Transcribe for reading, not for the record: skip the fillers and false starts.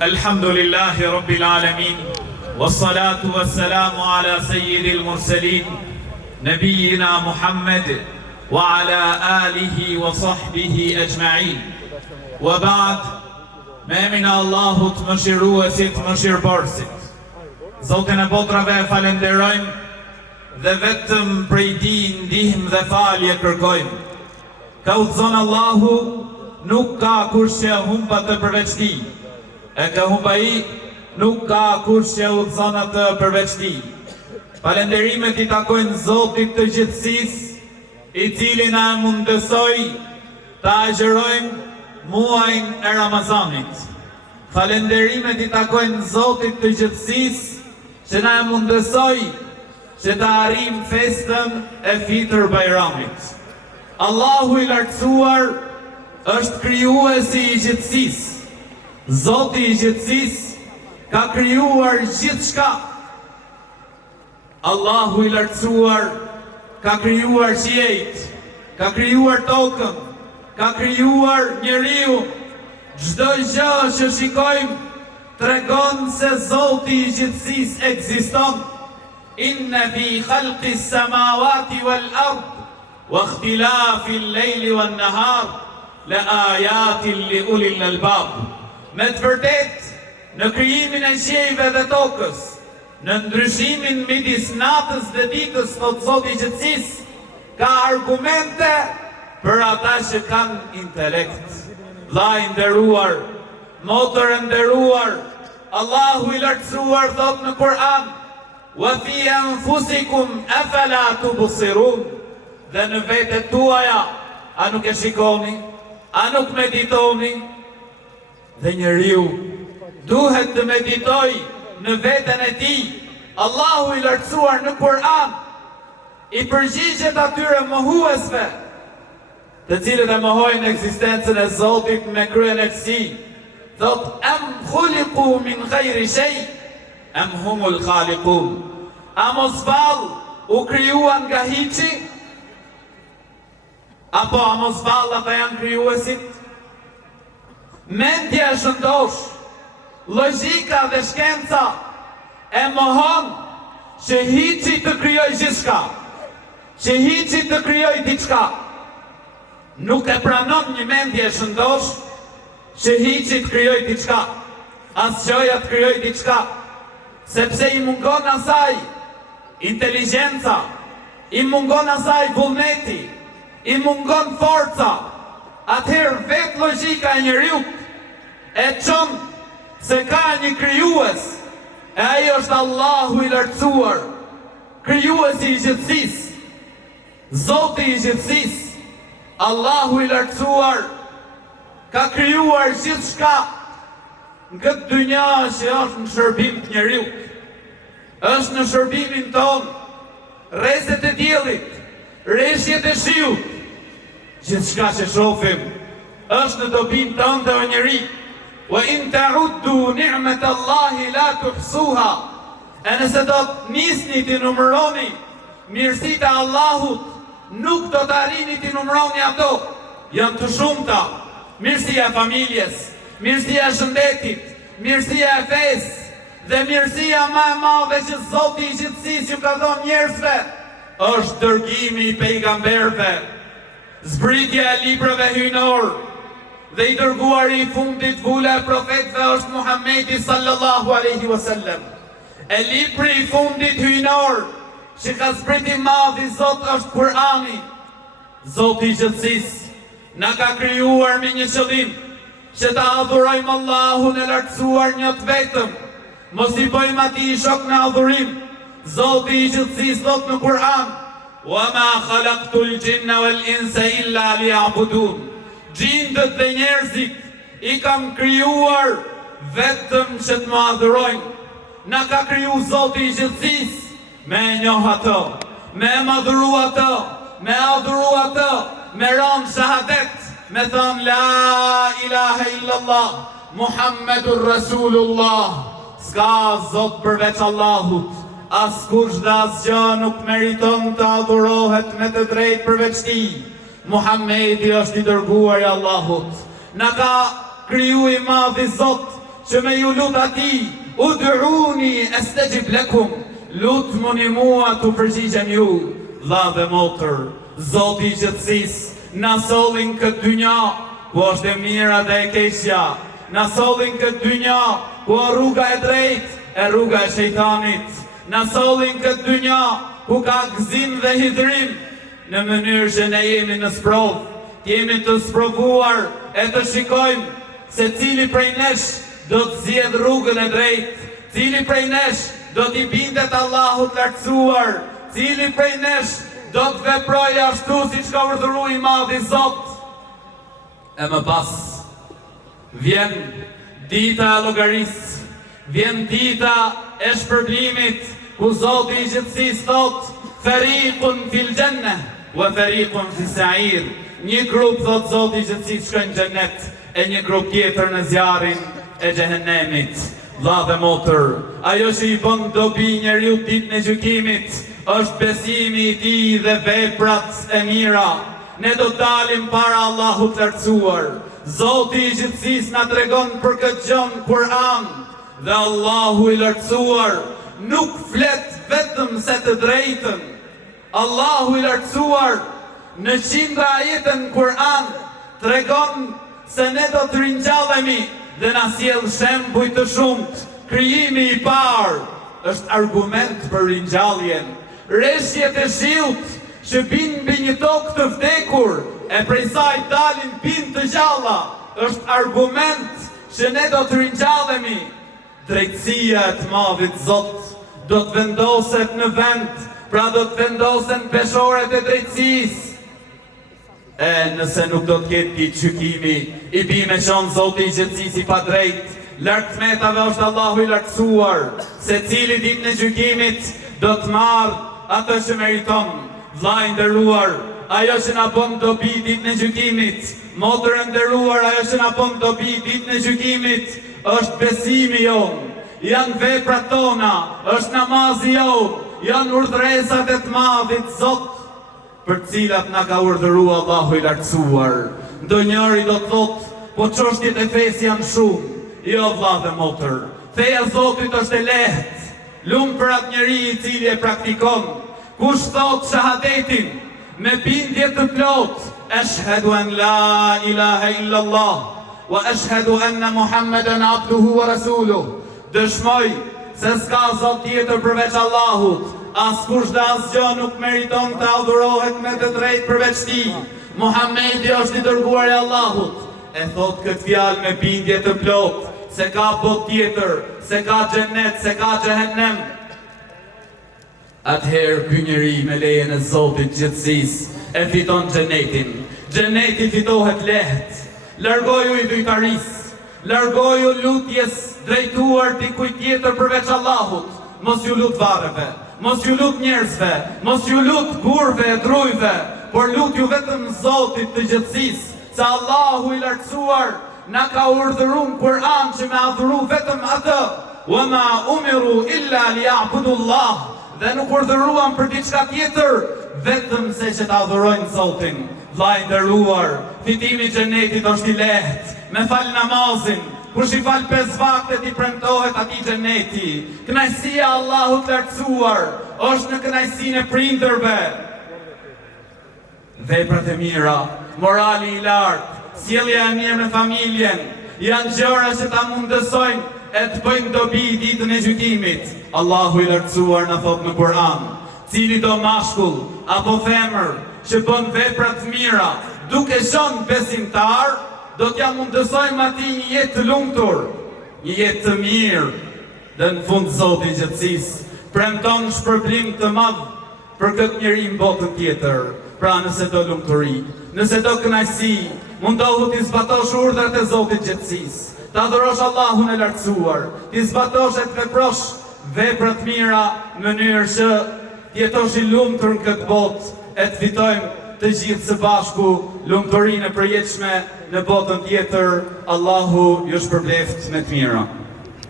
Alhamdulillahi Rabbil Alamin, wassalatu wassalamu ala sayyidil mursalin, nabiyina Muhammad, wa ala alihi wa sahbihi ajma'in. Wa ba'd, me emrin e Allahut mëshiruesit, mëshirëbërësit. Zotin e botrave falenderojmë dhe vetëm prej tij ndihmë dhe falje kërkojmë. Ka udhëzon Allahu, nuk ka kush që humba të përveç tij. E ka humba ai, nuk ka kush që udhëzon atë përveç tij. Falenderimet I takojnë Zotit të gjithësisë, I cili na mundësoi ta agjërojmë muajin e Ramazanit. Falenderimet I takojnë Zotit të gjithësisë që na mundësoi që ta arrijmë festën e Fitr Bajramit. Allahu I lartësuar është krijuesi I gjithësisë. Zoti I gjithësisë ka krijuar gjithçka. Allahu I lartësuar ka krijuar qiejt, ka krijuar tokën, ka krijuar njeriu. Çdo gjë që shikojmë tregon se Zoti I gjithësisë ekziston. Inna fi khalqis samawati wal ard wa ikhtilafil lejli wan nahar la ayatin li ulil albab. Me të vërtet, në krijimin e qiejve dhe tokës, në ndryshimin midis natës dhe ditës, thot Zoti I gjithësisë, ka argumente për ata që kanë intelekt. Vllai I nderuar, motër e nderuar, Allahu I lartësuar thot në Kur'an: "Wa fi anfusikum afala tubsirun." Dhe në vetet tuaja, a nuk e shikoni? A nuk meditoni? Dhe njeriu duhet të meditoj në veten e tij. Allahu I lartësuar në Kur'an I përgjigjet atyre mohuesve, të cilët e mohojnë ekzistencën e Zotit me kryenësi. Thot: "Am khuliqu min ghayri shay, am humul khaliqun." A mos vallë u krijuan nga hiçi? Apo a mos vallë ata janë krijuesit? Mendja e shëndosh, logjika dhe shkenca e mohon që hiçi të krijoj gjithçka, që hiçi të krijoj diçka. Nuk e pranon një mendje e shëndosh që hiçi të krijoj diçka, asgjëja të krijoj diçka, sepse I mungon asaj inteligjenca, I mungon asaj vullneti, I mungon forca. Atëherë vetë logjika e njeriu e çon se ka një krijues, e ai është Allahu I lartësuar, krijuesi I gjithësisë, Zoti I gjithësisë. Allahu I lartësuar ka krijuar gjithçka në këtë dynja që është në shërbim të njeriu. Është në shërbimin ton, rrezet e diellit, rreshjet e shiut, gjithçka që shohim është në dobin tënde o njeri. Wa in ta'uddu ni'matallahi la tuhsuha. E nëse do të nisni të numëroni mirësitë e Allahut, nuk do të arrini të numëroni ato. Janë të shumta. Mirësia e familjes, mirësia e shëndetit, mirësia e fesë, dhe mirësia më e madhe që Zoti I gjithësisë ju ka dhënë njerëzve është dërgimi I pejgamberëve, zbritja e librave hyjnor, dhe I dërguari I fundit vula e profetëve është Muhamedi sallallahu alaihi wasallam. E libri I fundit hyjnor që ka zbriti madhi Zot është Kur'ani. Zoti I gjithësisë na ka krijuar me një qëllim, që ta adhurojmë Allahun e lartësuar një të vetëm, mos I bëjmë atij shok në adhurim. Zoti I gjithësisë thot në Kur'an: "Wa ma khalaqtul jinna wal insa illa liya'budun." Gjindët dhe njerëzit I kam krijuar vetëm që të më adhurojnë. Na ka kriju Zoti I gjithësisë me e njoh atë, me e madhuru atë, me adhuru atë, me rënë shahadet, me thënë la ilaha illallah, Muhammedur Rasulullah. S'ka Zot përveç Allahut, askush dhe asgjë nuk meriton të adhurohet me të drejtë përveç tij. Muhamedi është I dërguar I Allahut. Na ka kriju I madhi Zot që me ju lut ati, ud'uni astajib lakum, lutmuni mua t'u përgjigjem ju. Vlla dhe motër, Zoti i gjithësisë na sollin këtë dynja, ku është e mira dhe e keqja, na sollin këtë dynja, ku rruga e drejtë e rruga e shejtanit, na sollin këtë dynja, ku ka gëzim dhe hidrim, në mënyrë që ne jemi në sprovë, jemi të sprovuar e të shikojmë se cili prej nesh do të zgjedh rrugën e drejtë, cili prej nesh do t'i bindet Allahut lartësuar, cili prej nesh do të veprojë ashtu siç ka urdhëruar i Madhi Zot. E më pas vjen dita e llogarisë, vjen dita e shpërblimit, ku Zoti i gjithësisë thot: "Fariqun fil jannah wa fariqun fis sa'ir." Një grup, thot Zoti i gjithësisë, shkojnë në xhenet, e një grup tjetër në zjarrin e xhehenemit. Vlla dhe motër, ajo që i bën dobi njeriu ditën e gjykimit është besimi i tij dhe veprat e mira. Ne do dalim para Allahut lartësuar. Zoti i gjithësisë na tregon për këtë gjë në Kur'an, dhe Allahu i lartësuar nuk flet vetëm se të drejtën. Allahu i lartësuar në qindra ajete në Kur'an tregon se ne do të ringjallemi dhe na sjell shembuj të shumt. Krijimi i parë është argument për ringjalljen. Reshjet e shiut që binë mbi një tokë të vdekur e prej saj dalin binë të gjalla është argument që ne do të ringjallemi. Drejtësia e të Madhit Zot do të vendoset në vend, pra do të vendosen peshorët e drejtësisë. E nëse nuk do të ketë ditë gjykimi, i bime qënë Zoti i gjithësisë i pa drejtë, lartë metave është Allahu i lartësuar, se cili ditën e gjykimit do të marrë atë që meriton. Vllai i nderuar, ajo që na bën dobi ditën e gjykimit, motër e nderuar, ajo që na bën dobi ditën e gjykimit është besimi jonë, janë veprat tona, është namazi jonë, janë urdhëresat e të Madhit Zot, për cilat na ka urdhëruar Allahu i lartësuar. Ndonjëri do të thotë, po çështjet e fesë janë shumë. Jo vlla dhe motër, feja e Zotit është e lehtë. Lumë për atë njeri i cili e praktikon. Kush thot shahadetin me bindje të plot, ashhadu an la ilaha illa Allah wa ashhadu anna Muhammeden abduhu wa rasuluhu, dëshmoj se s'ka zot tjetër përveç Allahut, askush dhe asgjë nuk meriton të adhurohet me të drejtë përveç tij. Muhamedi është i dërguari i Allahut. E thot këtë fjalë me bindje të plot, se ka botë tjetër, se ka xhenet, se ka xhehenem. Atëherë ky njeri me lejen e Zotit gjithësisë e fiton xhenetin. Xheneti fitohet lehtë. Largoju idhujtarisë, largoju lutjes drejtuar dikujt tjetër përveç Allahut. Mos ju lut varreve, mos ju lut njerëzve, mos ju lut burrve e drujve, por lutju vetëm Zotit të gjithësisë, se Allahu i lartësuar na ka urdhëruar në Kur'an që me adhuru vetëm atë. Wa ma umiru illa liya'budullah, dhe nuk urdhëruan për diçka tjetër, vetëm se që ta adhurojnë Zotin. Vllai i nderuar, fitimi i xhenetit është i lehtë, me fal namazin. Kush i fal 5 vaktet i premtohet atij xheneti. Kënaqësia e Allahut të lartësuar është në kënaqësinë e prindërve. Veprat e mira, morali i lartë, sjellja e mirë me familjen, janë gjëra që ta mundësojnë e të bëjmë dobi ditën e gjykimit. Allahu i lartësuar na thot në Kur'an, cili do mashkull apo femër që bën vepra të mira, duke qenë besimtar, do t'ja mundësojmë atij një jetë të lumtur, një jetë të mirë. Dhe në fund Zoti i gjithësisë premton shpërblim të madh për këtë njeri në botën tjetër. Pra nëse do lumturi, nëse do kënaqësi, mundohu t'i zbatosh urdhrat e Zotit të gjithësisë, ta adhurosh Allahun e lartësuar, t'i zbatosh e të veprosh vepra të mira në mënyrë që t'jetosh i lumtur në këtë botë, e të fitojmë të gjithë së bashku lumturinë e përjetshme në botën tjetër. Allahu ju shpërbleft me të mira.